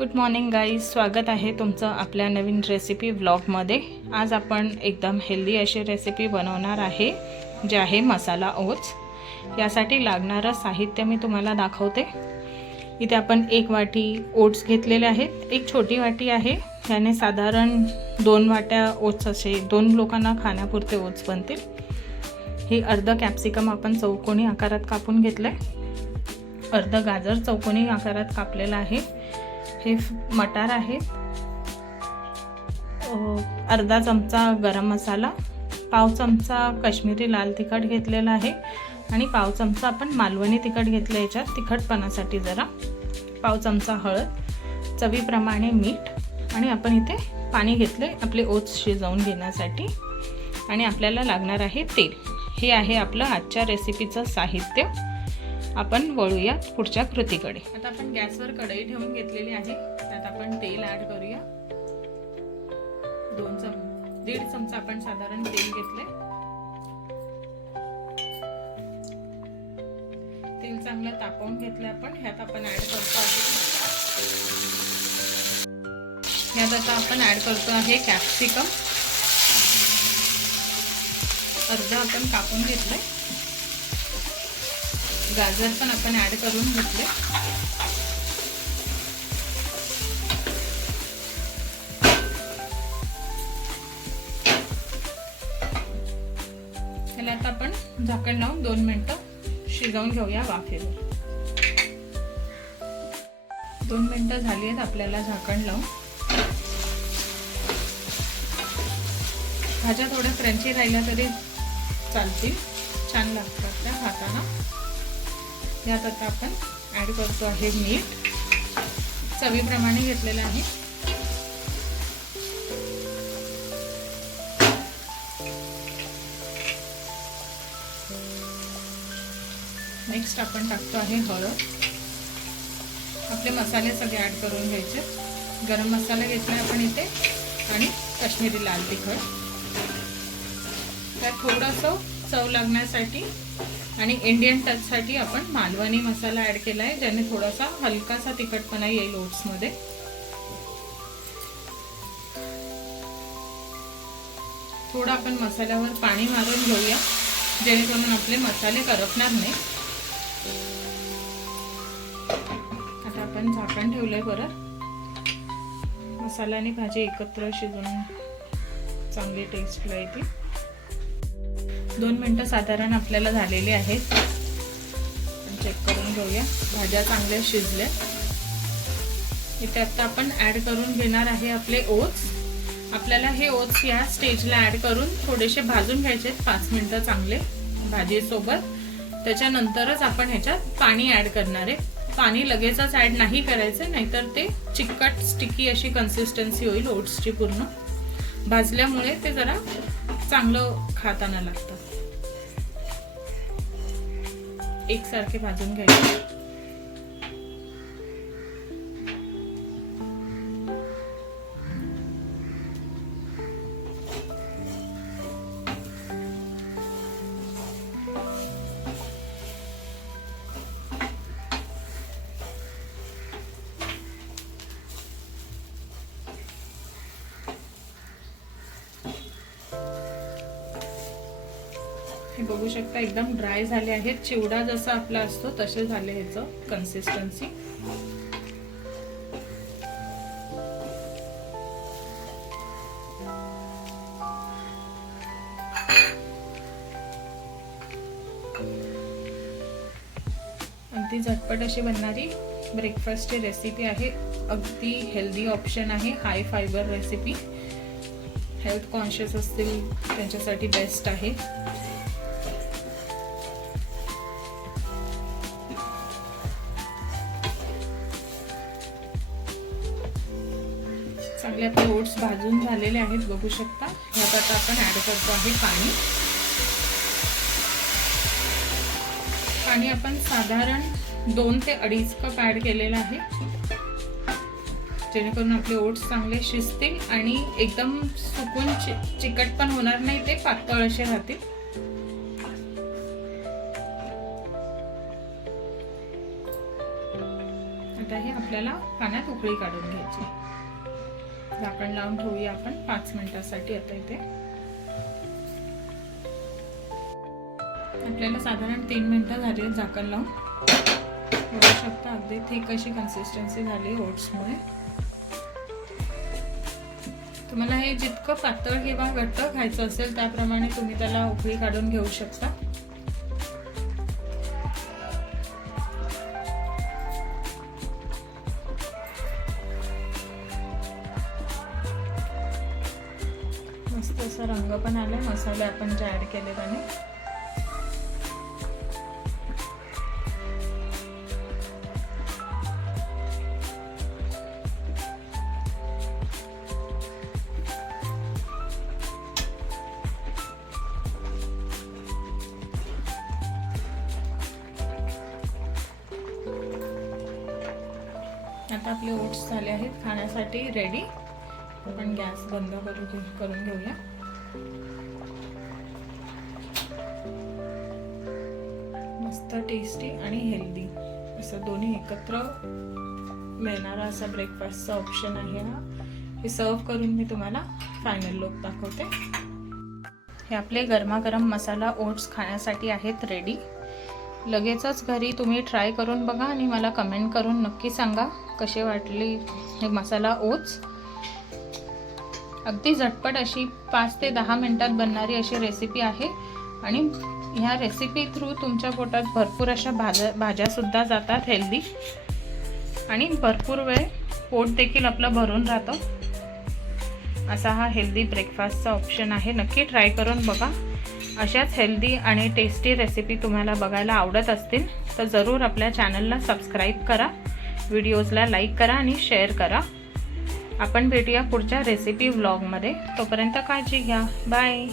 Good morning guys, स्वागत आहे तुमचं आपल्या नवीन रेसिपी व्लॉगमध्ये। आज आपण एकदम हेल्दी अशी रेसिपी बनवणार आहे, जे आहे मसाला ओट्स। यासाठी लागणारं साहित्य मी तुम्हाला दाखवते। इथे आपण 1 वाटी ओट्स घेतलेले आहेत। एक छोटी वाटी आहे, याने साधारण 2 वाट्या ओट्स असे 2 लोकांना खाण्यापुरते ओट्स बनतील। हे अर्ध कॅप्सिकम आपण चौकोनी आकारात कापून घेतले। अर्ध गाजर चौकोनी आकारात कापलेला आहे। हे मटार आहे। अर्धा चमचा गरम मसाला, पाव चमचा काश्मीरी लाल तिखट घेतलेला आहे आणि पाव चमचा आपण मालवणी तिखट घेतलं याच्यात तिखटपणासाठी जरा। पाव चमचा हळद, चवीप्रमाणे मीठ आणि आपण इथे पाणी घेतले आपले ओट्स शिजवून घेण्यासाठी। आणि आपल्याला लागणार आहे तेल। हे आहे आपलं आजच्या रेसिपीचं साहित्य। आपण वळूया पुढच्या कृतीकडे। आता आपण गॅसवर कढई ठेवून घेतलेली आहे। त्यात आपण तेल ऍड करूया। 1.5 चमचा आपण साधारण तेल घेतले। तेल चांगलं तापवून घेतले आपण। ह्यात आपण ऍड करतो आहे कॅप्सिकम। अर्धा आपण कापून घेतले। गाजर पण आपण ऍड करून घेतले। त्याला आता आपण झाकण लावून 2 मिनिटं शिजवून घेऊया वाफेवर। 2 मिनिटं झाली आहेत आपल्याला झाकण लावून। भाज्या थोड्या क्रंची राहिल्या तरी चालतील, छान लागतात त्या खाताना। यात आता आपण ऍड करतो आहे मीठ, चवीप्रमाणे घेतलेलं आहे। नेक्स्ट आपण टाकतो आहे हळद। आपले मसाले सगळे ऍड करून घ्यायचे। गरम मसाला घेतला आपण इथे आणि काश्मीरी लाल तिखट। त्यात थोडंसं चव लागण्यासाठी आणि इंडियन टच साठी आपण मालवणी मसाला ऍड केला आहे, ज्याने थोडासा हलकासा तिखटपणा येईल ओट्स मध्ये। थोडं आपण मसाल्यावर पाणी मारून घेऊया, जेणेकरून आपले मसाले करपणार नाही। आता आपण झाकण ठेवलंय परत। मसाला आणि भाजी एकत्र शिजून चांगली टेस्ट येते। 2 मिनिटं साधारण आपल्याला झालेली आहेत। चेक करून घेऊया, भाज्या चांगल्या शिजल्या। इथे आता आपण ऍड करून घेणार आहे आपले ओट्स। आपल्याला हे ओट्स या स्टेजला ऍड करून थोडेसे भाजून घ्यायचे 5 मिनिटं चांगले भाजी सोबत। त्याच्यानंतरच आपण ह्याच्यात पाणी ऍड करणार आहे। पाणी लगेचच ऍड नाही करायचं, नाहीतर ते चिकट स्टिकी अशी कन्सिस्टन्सी होईल ओट्सची पूर्ण। भाजल्यामुळे ते जरा चांगलं खाताना लागतं। एकसारखे भाजून घ्यायचे। हे बघू शकता एकदम ड्राय झाले आहेत। चिवडा जसा आपला असतो तसे झाले ह्याचं कन्सिस्टन्सी। अगदी झटपट अशी बनणारी ब्रेकफास्टची रेसिपी आहे। अगदी हेल्दी ऑप्शन आहे, high fibre recipe. Health conscious असतील त्यांच्यासाठी बेस्ट आहे। चांगले आपले ओट्स भाजून झालेले आहेत, बघू शकता। यात आता आपण ऍड करतो आहे पाणी। पाणी आपण साधारण 2 ते 2.5 कप ऍड केलेलं आहे, जेणेकरून आपले ओट्स चांगले शिजतील आणि एकदम सुकून चिकट पण होणार नाही, ते पातळ असे राहतील। आता हे आपल्याला पाण्यात उकळी काढून घ्यायची. झाकण लावून ठेवूया आपण 5 मिनिटांसाठी. आता इथे आपल्याला साधारण 3 मिनिटं झाली आहेत झाकण लावून. बघू शकता अगदी थिक अशी कन्सिस्टन्सी झाली ओट्समुळे. तुम्हाला हे जितकं पातळ किंवा घट्ट खायचं असेल त्याप्रमाणे तुम्ही त्याला उकळी काढून घेऊ शकता. मस्त असा रंग पण आलाय मसाले आपण जे ऍड केले त्याने. आता आपले ओट्स झाले आहेत खाण्यासाठी रेडी. आपण गॅस बंद करून घेऊया. मस्त टेस्टी आणि हेल्दी असं दोन्ही एकत्र मिळणारा असा ब्रेकफास्टचा ऑप्शन आहे हा. हे सर्व करून मी तुम्हाला फायनल लुक दाखवते. हे आपले गरमागरम मसाला ओट्स खाण्यासाठी आहेत रेडी. लगेचच घरी तुम्ही ट्राय करून बघा आणि मला कमेंट करून नक्की सांगा कसे वाटले हे मसाला ओट्स. अगदी झटपट अशी 5 ते 10 मिनिटात बनणारी अशी रेसिपी आहे आणि ह्या रेसिपी थ्रू तुमच्या पोटात भरपूर अशा भाज्या सुद्धा जातात हेल्दी आणि भरपूर वेळ पोट देखील आपलं भरून राहतं. असा हा हेल्दी ब्रेकफास्टचा ऑप्शन आहे. नक्की ट्राय करून बघा. अशाच हेल्दी आणि टेस्टी रेसिपी तुम्हाला बघायला आवडत असतील तर जरूर आपल्या चॅनलला सबस्क्राईब करा, व्हिडिओजला लाईक करा आणि शेअर करा. आपण भेटूया पुढच्या रेसिपी व्लॉगमध्ये. तोपर्यंत काळजी घ्या. बाय.